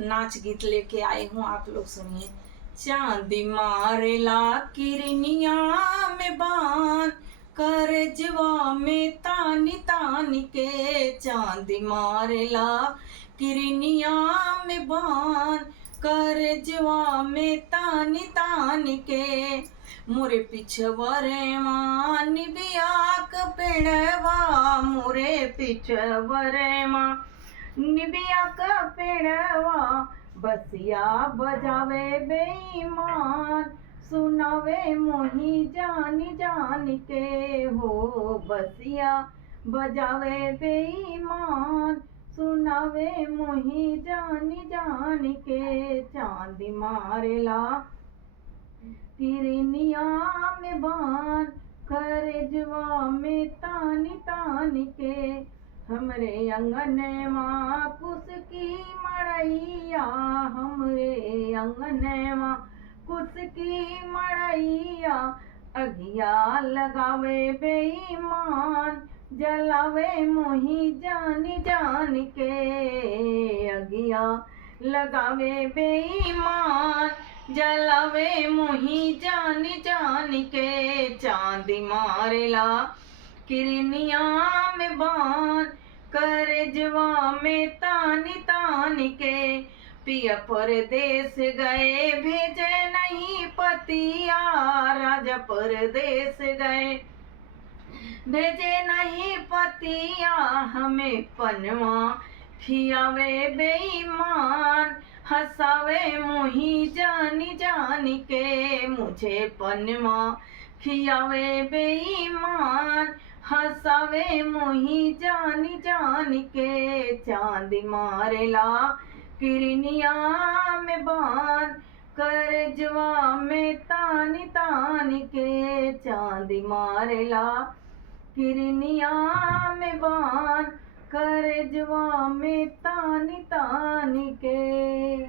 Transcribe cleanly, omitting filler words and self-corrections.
नाच गीत लेके आई हूँ, आप लोग सुनिए। चांदी मारेला किरनिया में बान, करजवा में तानी तानी के। चांदी मारेला किरनिया में बान, करजवा में तानी तानी के। मोरे पिछवरे माँ निबिया का पेड़वा, मोरे पिछवरे माँ निबिया का पेड़वा। बसिया बजावे बेईमान, सुनावे मोही जानी जानी के हो। बसिया बजावे बेईमान, सुनावे मोही जानी जानी के। चांदी मारेला किरनिया में बान, करजवा में तानी तानी के। हमरे अंगने माँ कुस की मड़ैया, हमरे अंगने माँ कुस की मड़ैया। अगिया लगावे बेईमान, जलावे मोही जानी जानी के। अगिया लगावे बेईमान, जलावे मोही जानी जानी के। चांदी मारेला किरनिया में बान, करजवा में तानी तानी के। पिया परदेस गए भेजे नहीं पतिया, राजा परदेस गए भेजे नहीं पतिया। हमें पनवा खियावे बेईमान, हंसावे मोही जानी जानी के। मुझे पनवा खियावे बेईमान, हंसावे मोही जानी जानी के। चांदी मारेला किरनिया में बान, करजवा में तानी तानी के। चांदी मारेला किरनिया में बान, करजवा में तानी तानी के।